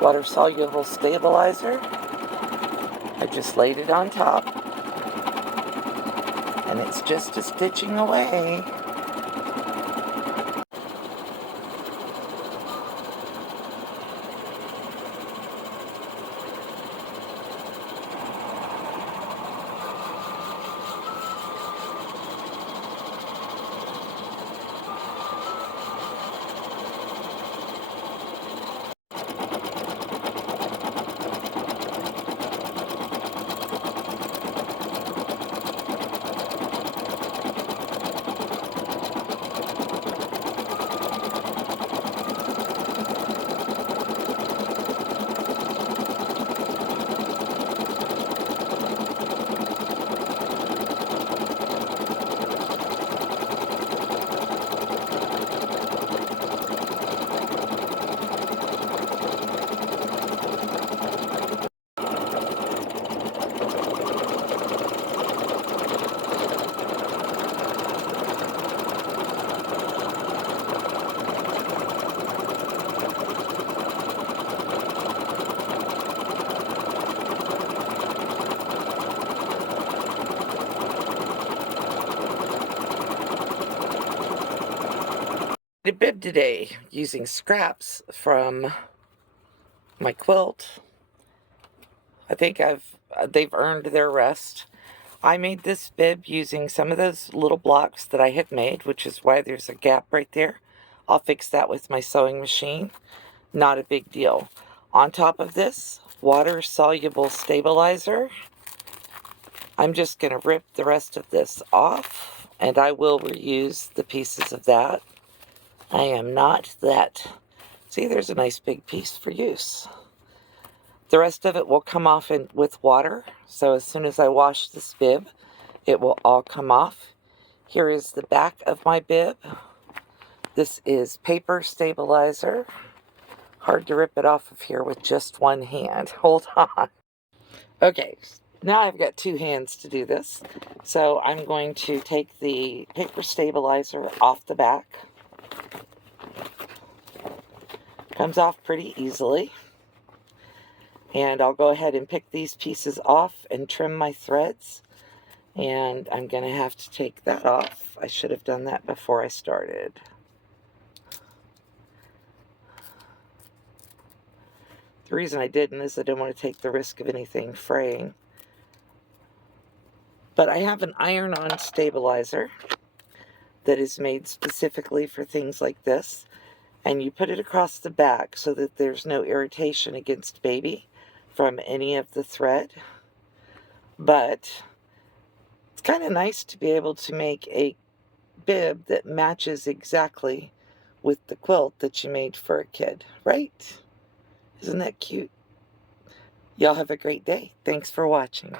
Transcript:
water-soluble stabilizer. I just laid it on top, and it's just a stitching away. A bib today using scraps from my quilt. I think they've earned their rest. I made this bib using some of those little blocks that I had made, which is why there's a gap right there. I'll fix that with my sewing machine. Not a big deal. On top of this, water-soluble stabilizer. I'm just going to rip the rest of this off, and I will reuse the pieces of that. I am not that. See, there's a nice big piece for use. The rest of it will come off with water, so as soon as I wash this bib, it will all come off. Here is the back of my bib. This is paper stabilizer. Hard to rip it off of here with just one hand. Hold on. Okay, now I've got two hands to do this. So I'm going to take the paper stabilizer off the back. Comes off pretty easily. And I'll go ahead and pick these pieces off and trim my threads. And I'm going to have to take that off. I should have done that before I started. The reason I didn't is I didn't want to take the risk of anything fraying. But I have an iron-on stabilizer that is made specifically for things like this. And you put it across the back so that there's no irritation against baby from any of the thread. But it's kind of nice to be able to make a bib that matches exactly with the quilt that you made for a kid, right? Isn't that cute? Y'all have a great day. Thanks for watching.